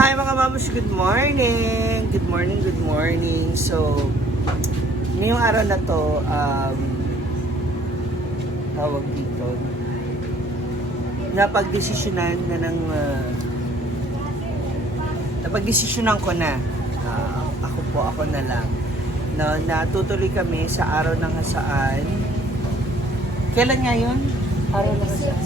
Hi mga mamus, good morning! Good morning, good morning. So, ngayong araw na to, tawag dito, napagdesisyonan na ng, napagdesisyonan ko na, ako na lang, na natutuloy kami sa araw ng hasaan. Kailan nga yun? Araw ng hasaan?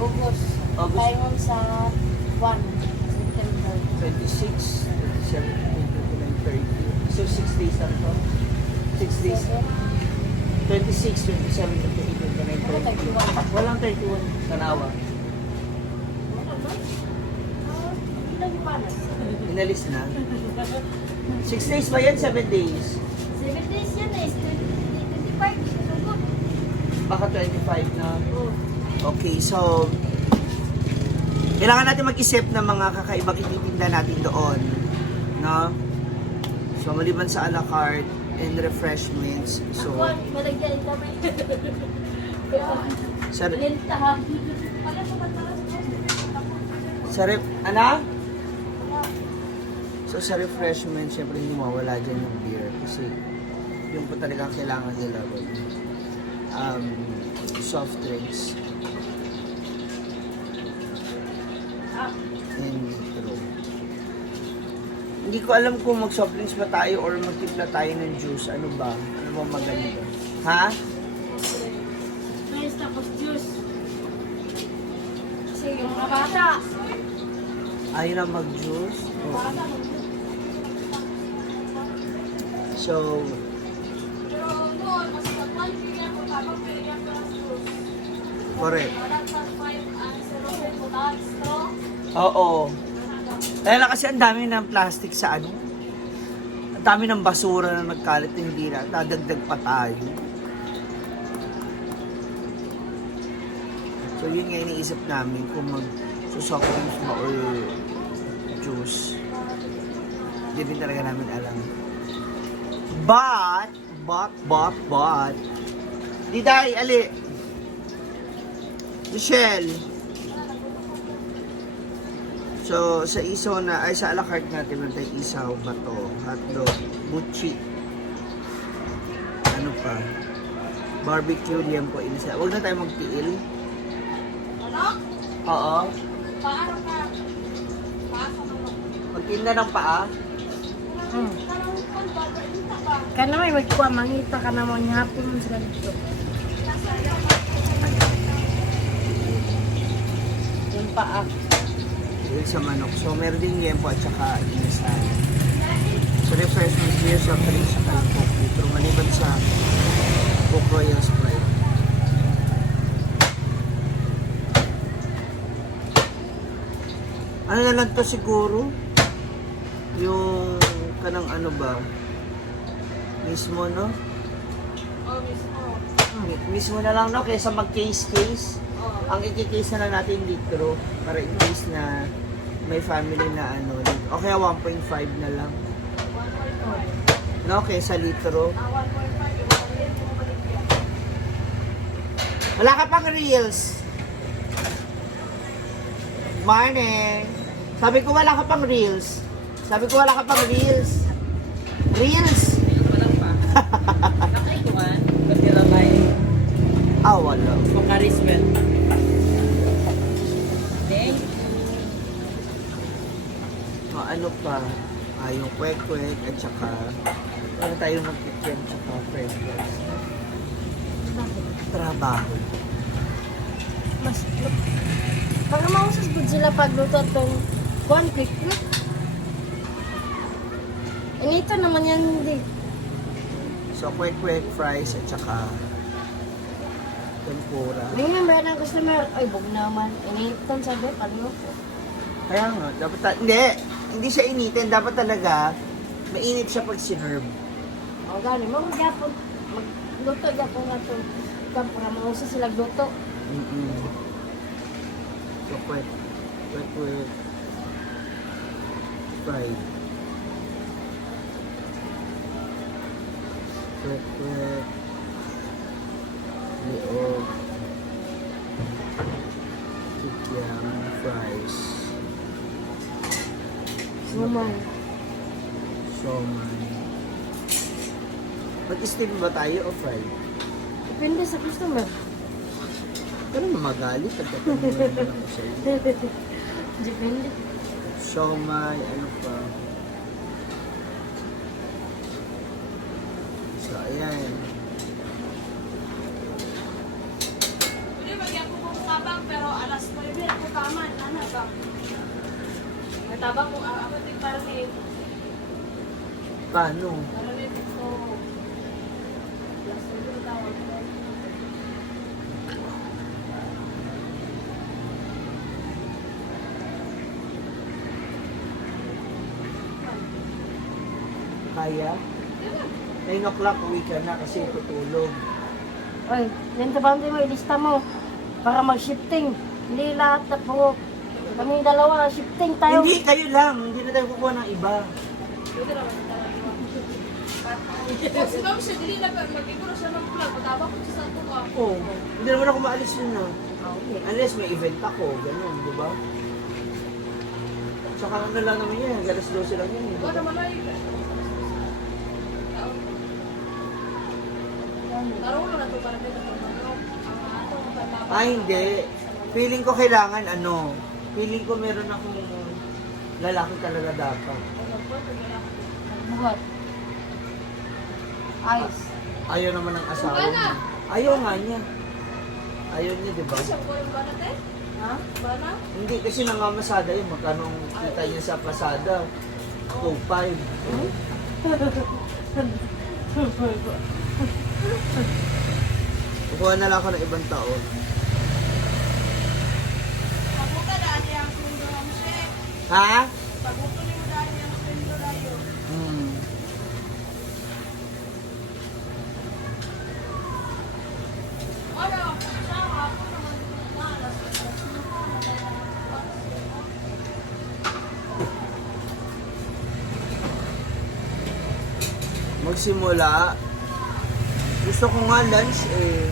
August. August. Tayo sa 1 September. 26, 27, 29, 30. So, 6 days lang to? 6 days. 26, 27, 28, 29, 30. Walang 31. Tanawa. Inalis na. 6 days ba yan? 7 days? 7 days yan eh. 25. Baka 25 na. Okay, so kailangan natin mag-isip ng mga kakaibang ititinda natin doon, no? So, maliban sa a la carte and refreshments, so Malagyan kami. sa Lintahan. So, sa refreshments, syempre hindi mawala dyan yung beer kasi yung po talagang kailangan nila ron. Soft drinks and litro. Hindi ko alam kung mag-soft drinks ba tayo or magtimpla tayo ng juice. Ano ba? Ano ba maganda? Ha? Nice tapos juice. Kasi yung mga bata. Ayaw na mag-juice? Oo. So, Pero doon, mas mag-1 kaya ko tapos kaya ko ang juice. correct. Walang plus 5 ang 0 po tayo. Straw. Oo. Kaya lang kasi ang dami ng plastic sa ano. Ang dami ng basura na nagkalat na hindi na. Dadagdag pa tayo. So yun nga iniisip namin kung mag-soft drinks ba or juice. Hindi rin talaga namin alam. But, Diday, Ali. Michelle. So, sa isaw na, ay sa a la carte natin, meron tayong isaw, bato, hotdog, buchi. Ano pa? Barbecue, liempo, inisa. Huwag na tayo magtiil. Ano? Oo. Paano ka? Paano ka? Magtiil na ng paa. Kana may magkuha, mangita ka naman hapon mo sila dito. Yung paa. Yun sa manok. So, meron din liempo at saka inisa. So, refreshment beer, soft drinks, saka yung Coke litro. Maliban sa Coke Royal Sprite. Ano na lang to siguro? Yung kanang ano ba? Mismo, no? Oh, mismo. Mismo na lang, no? Kaysa mag-case-case. Ang i-case na lang natin litro para in case na may family na ano. O kaya 1.5 na lang. 1.5. No? Kaysa litro. 1.5. Wala ka pang reels. Morning. Sabi ko wala ka pang reels. Reels. Walang pa. Nakaikuan. Kasi lamay. Wala. Makariswell. Deng. Ano pa? Yung kwek-kwek at saka ano tayo magkikyan at saka french fries. Trabaho. Mas, para mausas good sila pagluto itong conflict, no? Inito naman yan, hindi. So, kwek-kwek, fries at saka tempura. Ngayon, ba ng customer, ay, bug naman. Initan sabi, pagluto. Kaya nga, dapat hindi siya initin. Dapat talaga, mainit siya pag sinerve. O, gano'n, magluto, magluto nga ito. Para mausas sila luto. So, kwek-kwek, fried. Kwek-kwek, liog, kikiam, fries. Naman. Siomay. Mag-steam ba tayo o fried? Depende sa customer. Pero mamagalit pagkatamunan mo lang ko sa iyo. Depende. Siomay, ano pa? So, ayan. Pwede magyan ko kung tabang pero alas 9 ako taman. Ano ba? Natabang kung ako din para ni Paano? para ni ito. Alas 9 tawag. Kaya? 9 o'clock uwi ka na kasi tutulog. Oy, dito ba mo ilista mo para mag-shifting. Hindi lahat na po. Kami dalawa, shifting tayo. Hindi, kayo lang. Hindi na tayo kukuha ng iba. Si Ma'am siya, dili na mag-iguro siya ng vlog. Mataba ko sa tuwa. Oo. Hindi naman ako maalis yun na. Unless may event ako, ganun, di ba? Tsaka ano lang naman yan, galas 12 lang yun. Wala naman ay. Tarong na to para dito Hindi. Feeling ko kailangan ano, feeling ko meron akong lalaki talaga dapat. Buhat. Ayos. Ayaw naman ng asawa niya. Ayaw nga niya. Ayaw niya, di ba? Ha? Bana? Hindi, kasi nangamasada yun. Magkano ang kita niya sa pasada? 2.5. Kukuha na lang ako ng ibang taon. Pabuka daan yung sundo ng chef. Ha? Pabuka ni mo daan yung sundo dayo. Hmm. Ano? Sama ako naman malas. Magsimula. Gusto ko nga lunch eh.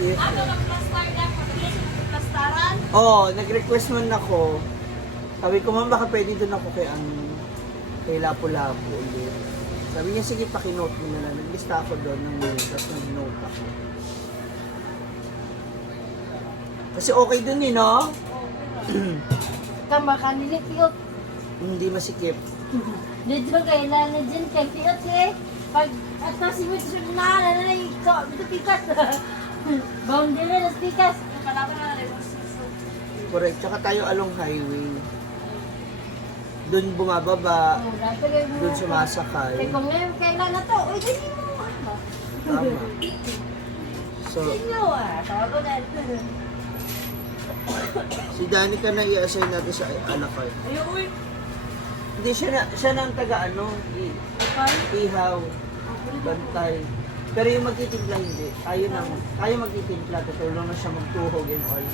Okay. Ano ng plaster na? Pabilis yung plastaran? Oh, nag-request man ako. Sabi ko, ma'am, baka pwede doon ako kay Lapu-Lapu ulit. Sabi niya, sige, pakinote mo na lang. Naglista ako doon ng mail, tapos nag-note ako. Kasi okay doon eh, no? Tama ka nilipiyot. Hindi masikip. Dito kailangan dyan kay piyot eh. Pag at nasimit siya na nanay ko, ito pikas. Boundary na pikas. Kalaban na rin. Correct. Tsaka tayo along highway. Doon bumababa, doon sumasakay. Kaya kung ngayon kailan na to, uy, dali mo. Ano? Tama. So, Sinyo tawago na. si Danica na i-assign natin sa a la carte. Ayun, uy. Hindi, siya na ang taga ano, ihaw, bantay. Pero yung magtitimpla hindi. Tayo magtitimpla, tutulong na siya magtuhog and all.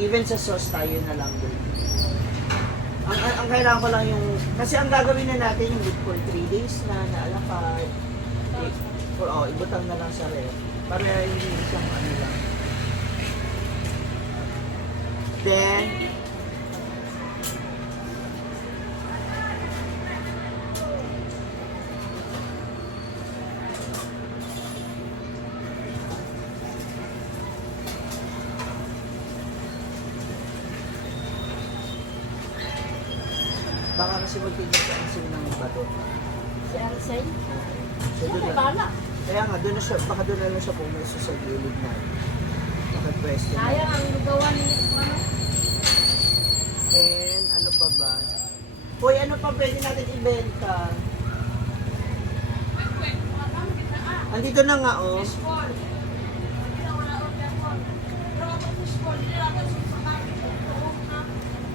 Even sa sauce tayo na lang din. Ang kailangan ko lang yung, kasi ang gagawin na natin yung for 3 days na a la carte. Ibutang na lang sa ref. Para hindi siyang ano lang. Then, baka kasi magtigil sa asin ng bato. Si Ansay? So, doon na, Bala. kaya nga, doon na siya, baka doon na lang siya pumeso sa gilid na. Nakapwesto na. Sayang ang lugawan ni ano? And ano pa ba? Hoy, ano pa pwede natin ibenta? Andito na nga, oh.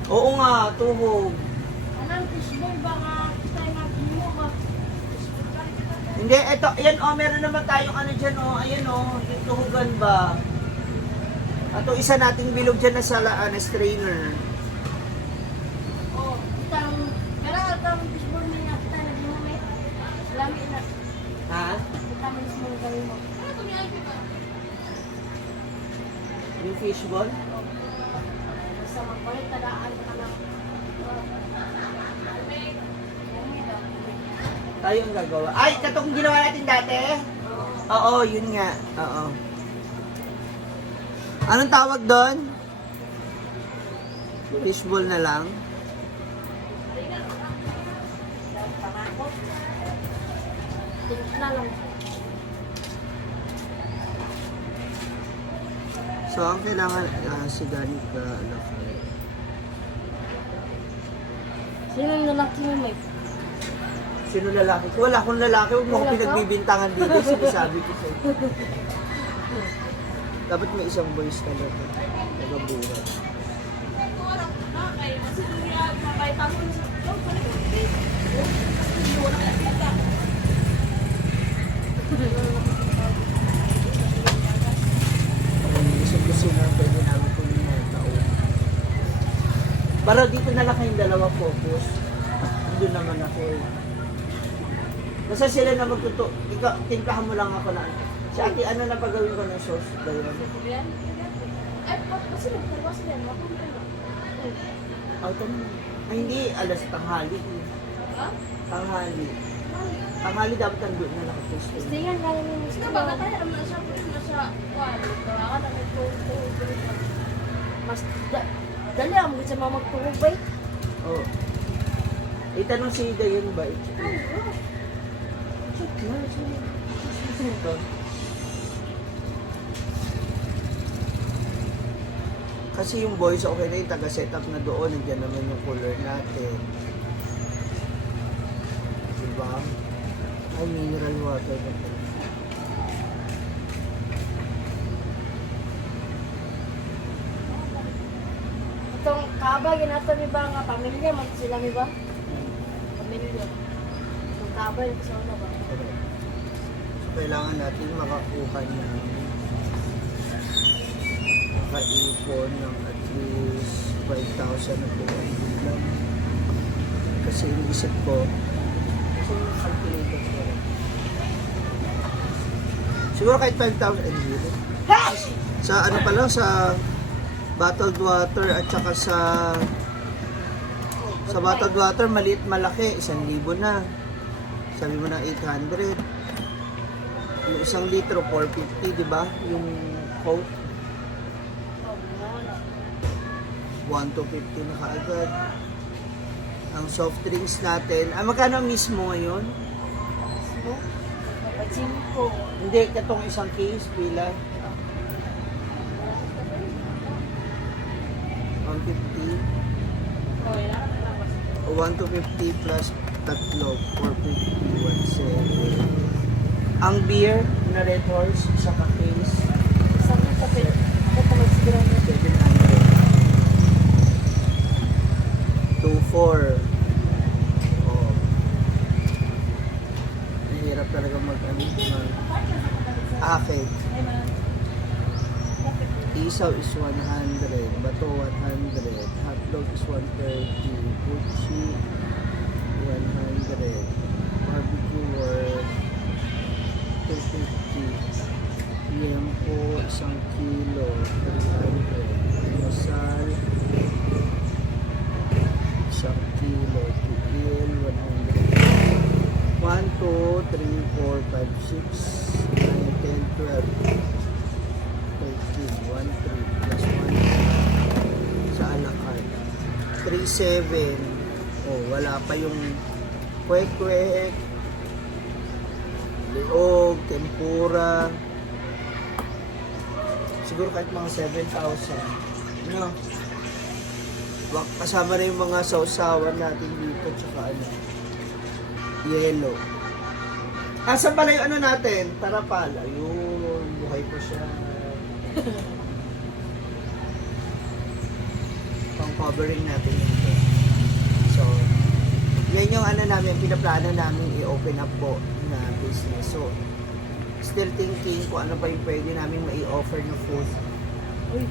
Oo nga, tuhog. Anong fishball ba nga? Tayo mag-mo ba? Hindi, eto, ayan, oh, meron naman tayong ano dyan, oh. Ayan, oh, yung tuhugan ba? At isa nating bilog dyan na na strainer. Oh, itang, kaya itang fishball na nga kita nag-moment. Lami na. Ha? Kita mo mismo gawin mo. Ano ito niya ba? Yung fishball? Basta magpalit, tadaan ka lang. Tayo ang gagawa. Ay, katong ginawa natin dati? Oo, yun nga. Oo. Anong tawag doon? Fishball na lang. Pangako. Timpla lang. So, ang kailangan, si Dani ka, ano ka. Sino yung lalaki mo, Mike? Sino lalaki? Wala akong lalaki, huwag mo ko Wala ka? pinagbibintangan dito, sinasabi ko sa'yo. Dapat may isang voice talaga. Nagabuhat. Isip ko sino ang pwede namin kung yung mga taon. Para dito na lang kayong dalawa focus. Doon naman ako eh. Basta sila na magtuto. Ikaw, timplahan mo lang ako na. Si ate, ano na pagawin ko ng sauce? Dahil Ay, tanong. Ay, hindi. Alas tanghali. Eh. Tanghali. Tanghali dapat ang doon na nakaposto. Gusto yan, kaya mo gusto. Mas dali ang gusto mo magtulog ba? Oo. Itanong si Dayon ba? Kasi yung voice okay na yung taga-setup na doon, nandiyan naman yung cooler natin. Diba? Ay, mineral water na po. Itong kaba, ginato ni ba nga pamilya? Mag sila ni ba? Pamilya. Itong kaba, yung kasama ba? So, kailangan natin makakuha ng makaipon ng at least 5,000 na buwan lang. Kasi inisip ko, kasi yung calculator ko. Siguro kahit 5,000, ay hindi. Sa ano pala, sa bottled water at saka sa bottled water, maliit malaki, 1,000 na. Sabi mo na 800. Yung 1 litro, 450, di ba? Yung Coke, 1 to 50 na kaagad. Ang soft drinks natin, magkano mismo ngayon? Pag-simpo. Hindi, katong isang case, pila? 150. O 1 to 50 plus tatlo, 450, 170. Ang beer na Red Horse, isa ka case, Isang kapit. Ito magsiguro na. 700. 2-4. Oh. Mahirap talaga akit. Isaw is 100, bato 100, hotdog is 130, Gucci 100, barbecue worth 250, liempo 1 kilo 300, masal 1 kilo, tigil 100, 1, 2, 3, 4, 5, 6, 9, 10, 12, 13, 1, 3, plus 1 sa alakart. 3, 7. Oh, wala pa yung kwek-kwek, liog, tempura. Siguro kahit mga 7,000. No? Kasama na yung mga sausawan natin dito, tsaka ano, yellow. Asa pala yung ano natin? Tarapal. Ayun, buhay po siya. Pang-covering natin ito. So, yan yung ano namin, pinaplano namin i-open up po na business. So, still thinking kung ano pa yung pwede namin mai-offer na food. Uy,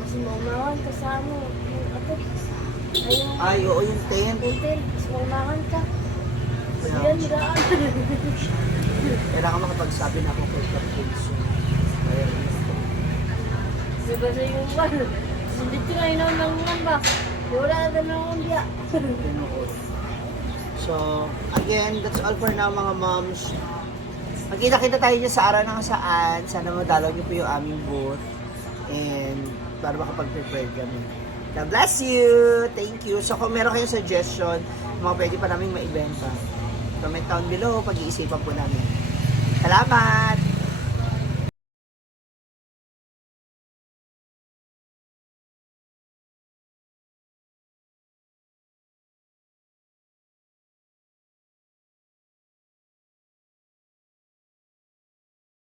kasi maunawan ka sa ano. Ito. Ayun. Ay, oo, yung tent. Hotel. Kasi maunawan ka. Kaya, Yan, daan. kailangan makapagsabi na ako kay Captain soon. Kaya, Suga sa yung wal. Dito nga yun ang nangunan ba? Wala na nangunan dia. So, again, that's all for now mga moms. Magkita-kita tayo dyan sa araw ng saan. Sana madalaw niyo po yung aming booth. And para makapag-prepare kami. God bless you! Thank you! So kung meron kayong suggestion, mga pwede pa namin maibenta, comment down below, pag-iisipan po namin. Salamat!